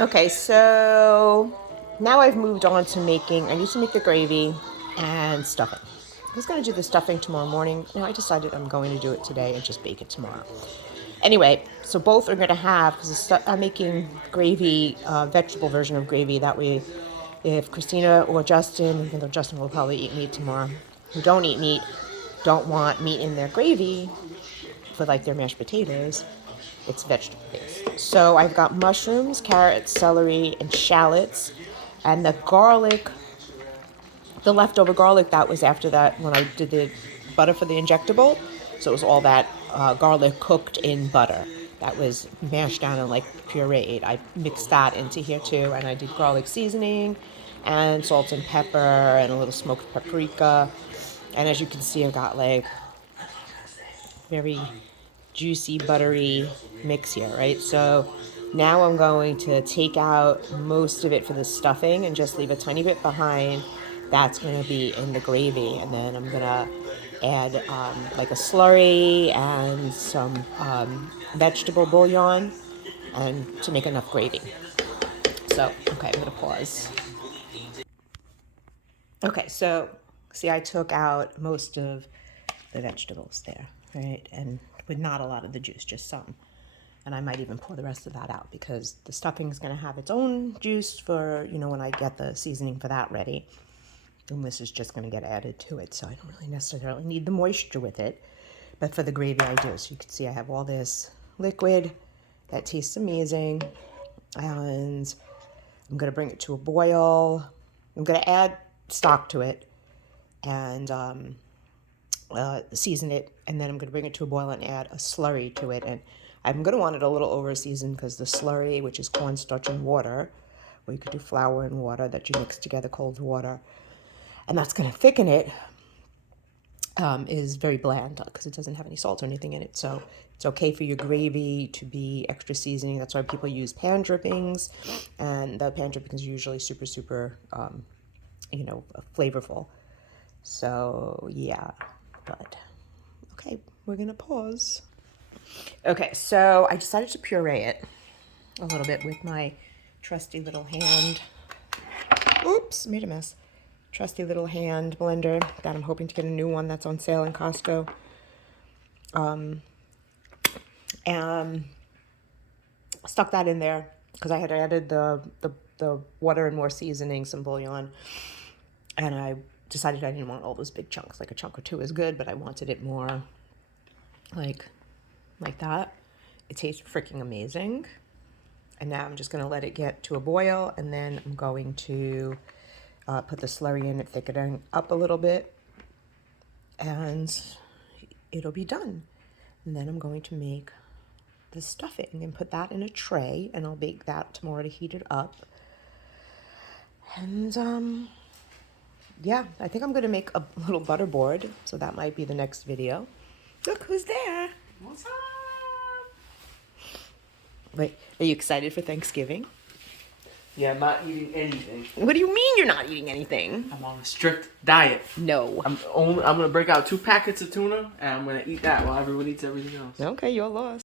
Okay, so now I've moved on to making, I need to make the gravy and stuffing. I was going to do the stuffing tomorrow morning. Now I decided I'm going to do it today and just bake it tomorrow. Anyway, so both are going to have, because I'm making gravy, vegetable version of gravy. That way, if Christina or Justin, even though Justin will probably eat meat tomorrow, who don't eat meat, don't want meat in their gravy for like their mashed potatoes, it's vegetable based. So I've got mushrooms, carrots, celery, and shallots, and the garlic, the leftover garlic that was after that when I did the butter for the injectable. So it was all that garlic cooked in butter that was mashed down and like pureed. I mixed that into here too, and I did garlic seasoning and salt and pepper and a little smoked paprika. And as you can see, I've got like very juicy, buttery mix here, right? So now I'm going to take out most of it for the stuffing and just leave a tiny bit behind. That's going to be in the gravy. And then I'm going to add like a slurry and some vegetable bouillon and to make enough gravy. So, okay, I'm going to pause. Okay, so see, I took out most of the vegetables there, right? And with not a lot of the juice, just some. And I might even pour the rest of that out because the stuffing is going to have its own juice for, when I get the seasoning for that ready. And this is just going to get added to it. So I don't really necessarily need the moisture with it. But for the gravy, I do. So you can see I have all this liquid that tastes amazing. And I'm going to bring it to a boil. I'm going to add stock to it and season it, and then I'm going to bring it to a boil and add a slurry to it. And I'm going to want it a little over seasoned because the slurry, which is cornstarch and water, or you could do flour and water that you mix together, cold water, and that's going to thicken it, is very bland because it doesn't have any salt or anything in it. So it's okay for your gravy to be extra seasoning. That's why people use pan drippings, and the pan drippings are usually super, super, flavorful. So yeah, but okay, we're gonna pause. Okay, so I decided to puree it a little bit with my trusty little hand. Oops, made a mess. Trusty little hand blender that I'm hoping to get a new one that's on sale in Costco. And stuck that in there because I had added the water and more seasoning, some bouillon, and I decided I didn't want all those big chunks. Like a chunk or two is good, but I wanted it more like that. It tastes freaking amazing. And now I'm just going to let it get to a boil, and then I'm going to put the slurry in it, thicken it up a little bit, and it'll be done. And then I'm going to make the stuffing and put that in a tray, and I'll bake that tomorrow to heat it up. And yeah, I think I'm going to make a little butter board, so that might be the next video. Look who's there. What's up? Wait, are you excited for Thanksgiving? Yeah, I'm not eating anything. What do you mean you're not eating anything? I'm on a strict diet. No. I'm gonna break out 2 packets of tuna and I'm gonna eat that while everyone eats everything else. Okay, you're lost.